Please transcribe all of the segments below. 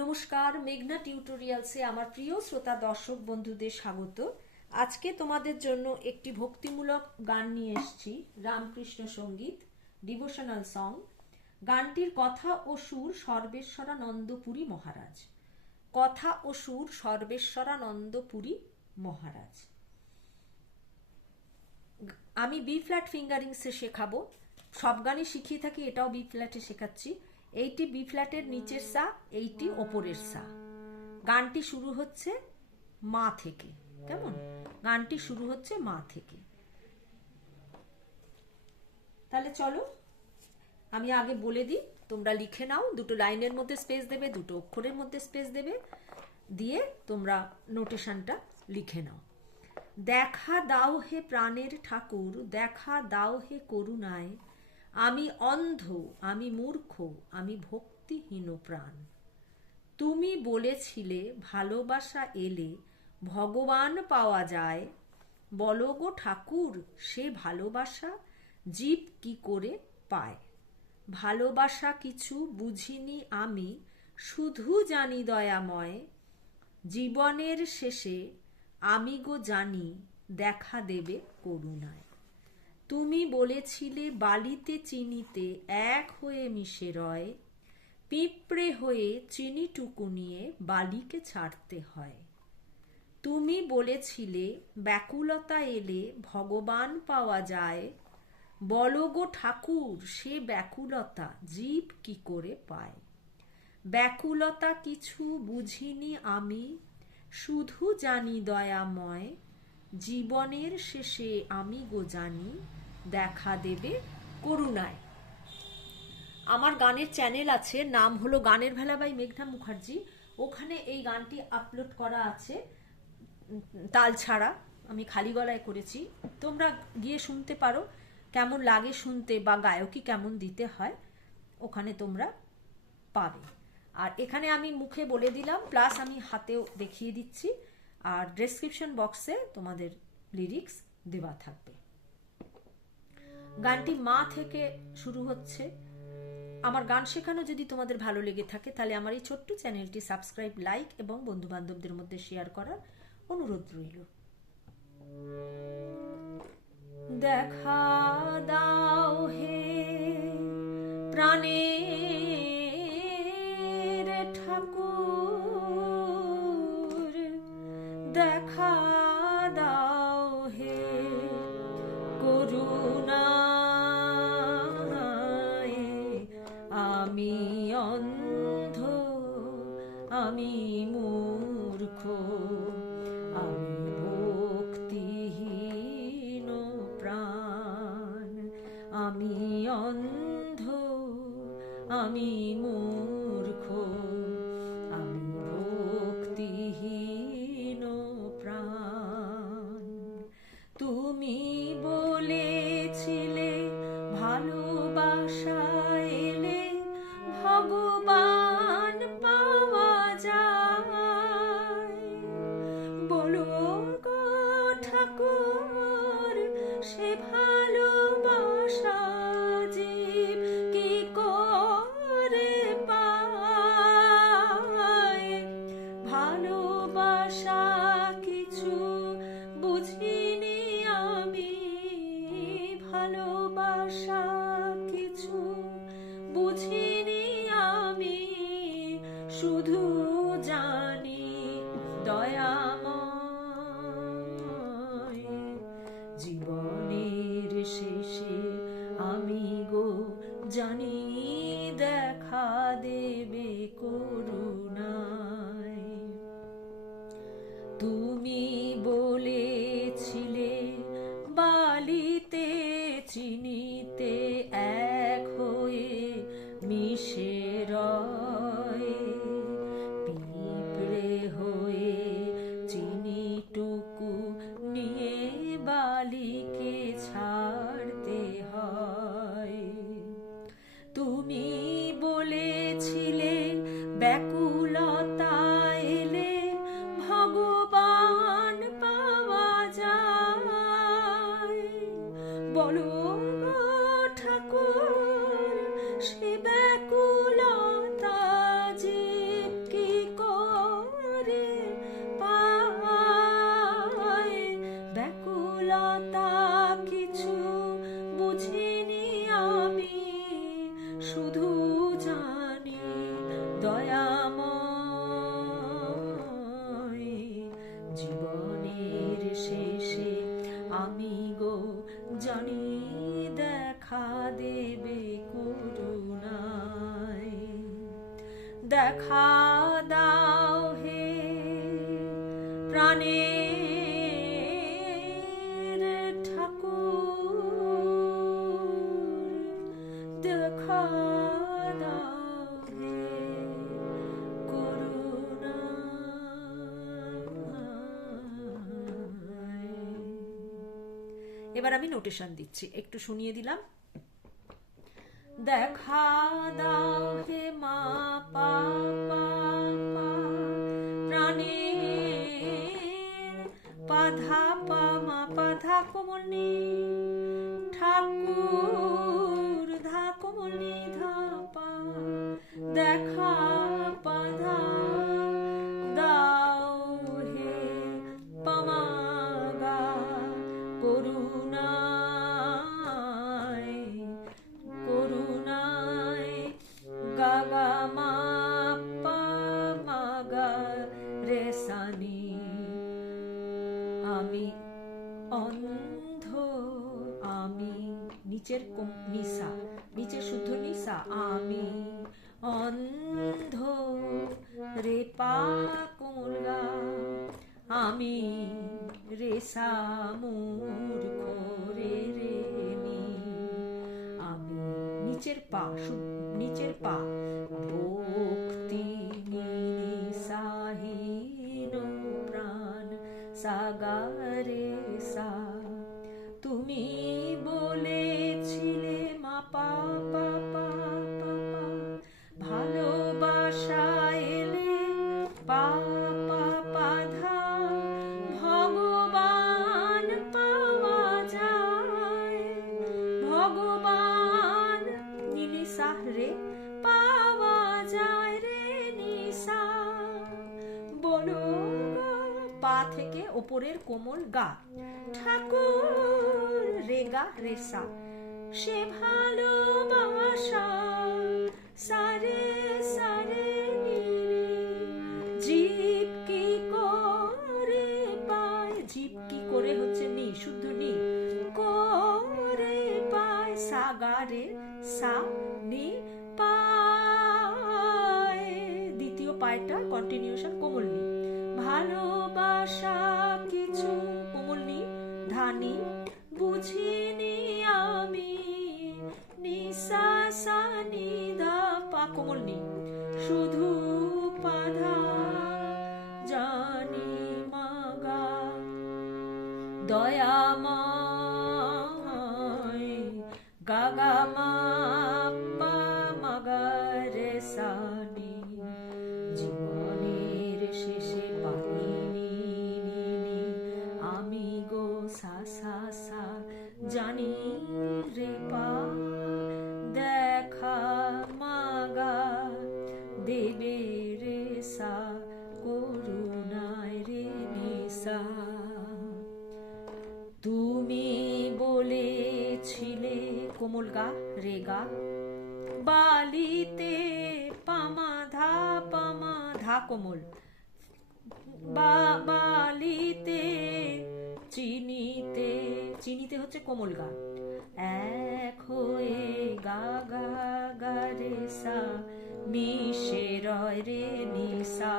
নমস্কার, মেঘনা টিউটোরিয়ালসে আমার প্রিয় শ্রোতা দর্শক বন্ধুদের স্বাগত। আজকে তোমাদের জন্য একটি ভক্তিমূলক গান নিয়ে এসেছি, রামকৃষ্ণ সঙ্গীত ডিভোশনাল সং। গানটির কথা ও সুর সর্বেশ্বরানন্দপুরী মহারাজ। কথা ও সুর সর্বেশ্বরানন্দপুরী মহারাজ। আমি বি ফ্ল্যাট ফিঙ্গারিংসে শেখাবো। সব গানই শিখিয়ে থাকি, এটাও বি ফ্ল্যাটে শেখাচ্ছি। এইটি বি ফ্ল্যাটের নিচের সা, এইটি ওপরের সা। গানটি শুরু হচ্ছে মা থেকে। কেমন? গানটি শুরু হচ্ছে মা থেকে। তাহলে চলো আমি আগে বলে দিই, তোমরা লিখে নাও। দুটো লাইনের মধ্যে স্পেস দেবে, দুটো অক্ষরের মধ্যে স্পেস দেবে, দিয়ে তোমরা নোটেশনটা লিখে নাও। দেখা দাও হে প্রাণের ঠাকুর, দেখা দাও হে করুণায়, আমি অন্ধ, আমি মূর্খ, আমি ভক্তিহীন প্রাণ। তুমি বলেছিলে ভালোবাসা এলে ভগবান পাওয়া যায়, বলো গো ঠাকুর সে ভালোবাসা জীব কি করে পায়। ভালোবাসা কিছু বুঝিনি আমি, শুধু জানি দয়াময়, জীবনের শেষে আমি গো জানি দেখা দেবে করুণায়। তুমি বলেছিলে বালিতে চিনিতে এক হয়ে মিশে রয়, পিঁপড়ে হয়ে চিনিটুকু নিয়ে বালিকে ছাড়তে হয়। তুমি বলেছিলে ব্যাকুলতা এলে ভগবান পাওয়া যায়, বলো গো ঠাকুর সে ব্যাকুলতা জীব কি করে পায়। ব্যাকুলতা কিছু বুঝিনি আমি, শুধু জানি দয়াময়, জীবনের শেষে আমি গো জানি দেখা দেবে করুণায়। আমার গানের চ্যানেল আছে, নাম হলো গানের ভেলা বাই মেঘনা মুখার্জি। ওখানে এই গানটি আপলোড করা আছে, তাল ছাড়া। আমি খালি গলায় করেছি, তোমরা গিয়ে শুনতে পারো। কেমন লাগে শুনতে বা গায়কী কেমন দিতে হয় ওখানে তোমরা পাবে। আর এখানে আমি মুখে বলে দিলাম, প্লাস আমি হাতেও দেখিয়ে দিচ্ছি। আর ডেসক্রিপশন বক্সে তোমাদের লিরিক্স দেওয়া থাকবে। গানটি মা থেকে শুরু হচ্ছে। আমার গান শেখানো যদি তোমাদের ভালো লেগে থাকে, তাহলে আমার এই ছোট্ট চ্যানেলটি সাবস্ক্রাইব, লাইক এবং বন্ধু বান্ধবদের মধ্যে শেয়ার করার অনুরোধ রইল। দেখা দাও হে প্রাণের ঠাকুর, দেখা দাও হে করুণায়, আমি অন্ধ, আমি মূর্খ, আমি ভক্তিহীন প্রাণ। আমি অন্ধ, আমি মূর্খ, আমি ভক্তিহীন প্রাণ। তুমি বলেছিলে ভালোবাসা এলে ভগবান পাওয়া যায়, বলো গো ঠাকুর সে ভালোবাসা জীব কি করে পায়। ভালোবাসা কিছু বুঝিনি আমি, ভালোবাসা কিছু বুঝিনি আমি, শুধু জানি দয়াময়, জীবনের শেষে আমি গো জানি দেখা দেবে করুণায়। তুমি বলেছিলে বালিতে চিনিতে এক হয়ে মিশে রয়, পিঁপড়ে হয়ে চিনিটুকু নিয়ে বালিকে ছাড়তে হয়। তুমি বলেছিলে ব্যাকুলতা এলে ভগবান পাওয়া যায়, বলো গো ঠাকুর সে ব্যাকুলতা জীব কি দেখা দাও হে প্রাণের ঠাকুর, দেখা দাও হে করুণা। এবার আমি নোটেশন দিচ্ছি, একটু শুনিয়ে দিলাম। দেখা দাও হে মা পা পা পা প্রাণের পাধা পা মা পাধা কোমলনি ঠাকুর ধা কোমলনি ধা পা, দেখা পাধা দাও হে পামাগা করুণায় করুণায় গাগা মা পা মাগা রে সানি। আমি অন্ধ, আমি নিচের নিসা, নিচের শুদ্ধ নিসা, আমি অন্ধ রে পা কোমলগা, আমি রে সা মূর্খ রে রে নি। আমি নিচের পা, নিচের পা ভক্তি নিসাহীন প্রাণ সাগারে সা। তুমি বলেছিলে মা পা পা পা পা পা ভালোবাসা এলে পা পা পা ধা ভগবান পাওয়া যায়, ভগবান নিসা রে পাওয়া যায় রে নিসা। বলো পা থেকে ওপরের কোমল গা, ঠাকুর রে গা রে সা, সে ভালোবাসা সারে সারে জীব কি করে পায়, জীব কি করে হচ্ছে নি শুদ্ধ নি, করে পায় সাগারে সা নি পায়, দ্বিতীয় পায়টা কন্টিনিউশন কোমল নি, ভালোবাসা কিছু কোমল নি ধানি বুঝিনি আমি, নিসা সা নি ধা পা কোমল নি শুধু পাধা জানি মাগা দয়াময় গাগা মা পা মাগা রে সানি। জীবনের শেষে পাইনি আমি গো সা সা সা জানি রে পা, দেখা মাগা দেবে রে সা করুণায় রে নিসা। তুমি বলেছিলে কোমল গা রে গা বালিতে পামা ধা কোমল, বালিতে চিনিতে, চিনিতে হচ্ছে কোমল গা, এক হয়ে গা গা গা রে সা মিশে রয় রে নিসা।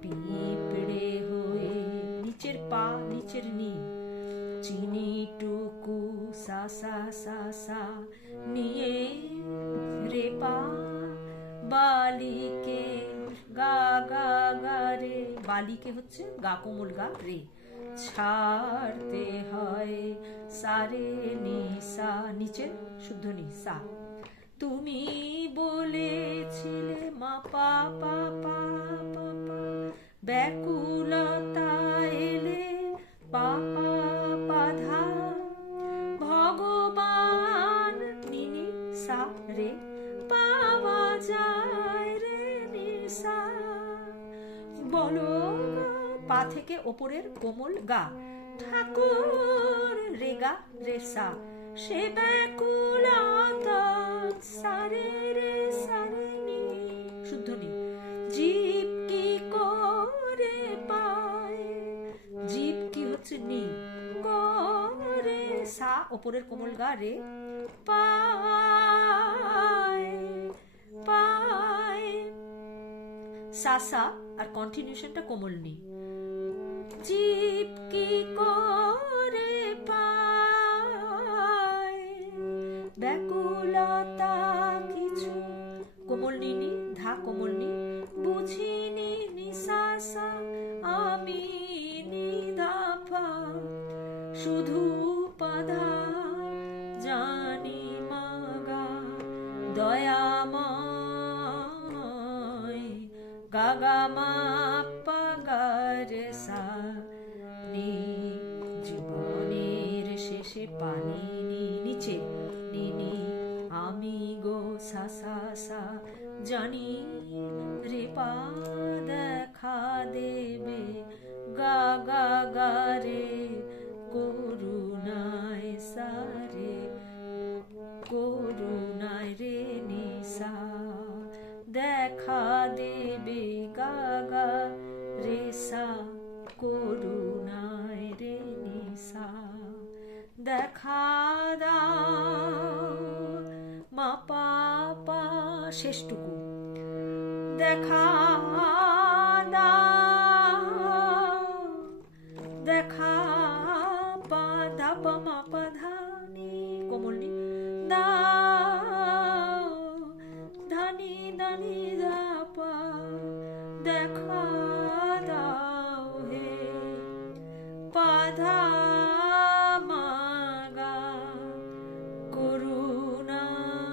পিঁপড়ে হয়ে নিচের পা নিচের নি, চিনি টুকু সা সা সা সা নিয়ে রে পা, বালিকে গা গা গা রে, বালিকে হচ্ছে গা কোমল গা রে ছাড়তে হয় সারে নিসা, নিচের শুদ্ধ নি সা। তুমি বলেছিলে মা পা পা পা পা পা ব্যাকুলতা এলে পা পা পা ধা ভগবান নিনি সা রে পাওয়া যায় রে নিসা। বলো পা থেকে ওপরের কোমল গা, ঠাকুর রে গা রে সা, সে ব্যাকুলতা সারে রে সারে নি শুদ্ধ নি। জীব কি করে পায়, জীব কি হচ্ছে নি করে সা ওপরের কোমল গা রে পায় পায় সাসা আর কন্টিনিউশনটা কোমল নি। জীব কি করে পায় ব্যাকুলতা কিছু, কোমল নি নি, ধা কোমল নি, বুঝিনি নি সাসা আমি নিধাপা, শুধু পাধা জানি মাগা দয়াময়, গাগা মা পাগারে সা নি, জীবনের শেষে পানি নি নিচে নি নি, আমি গো সা সা সা জানি রে পা দেখা দেবে, গা গা গা রে করুণায় সারে, করুণায় রে নিসা দেখা দেবে, গা গা রে সা করুণায় রে নিসা, দেখা দাও মা পা পা শেষটুকু, দেখা দাও, দেখা পা ধা পা মা পা ধা নি কোমল নি, দাও ধানি ধানি ধা পা, দেখা দাও হে পা ধা মা গা করুণায়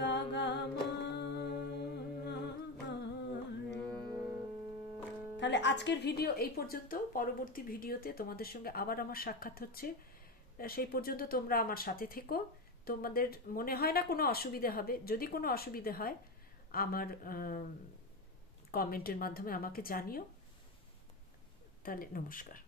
গা গা মা। তাহলে আজকের ভিডিও এই পর্যন্ত। পরবর্তী ভিডিওতে তোমাদের সঙ্গে আবার আমার সাক্ষাৎ হচ্ছে। সেই পর্যন্ত তোমরা আমার সাথে থেকো। তোমাদের মনে হয় না কোনো অসুবিধে হবে? যদি কোনো অসুবিধে হয় আমার কমেন্টের মাধ্যমে আমাকে জানিও। তাহলে নমস্কার।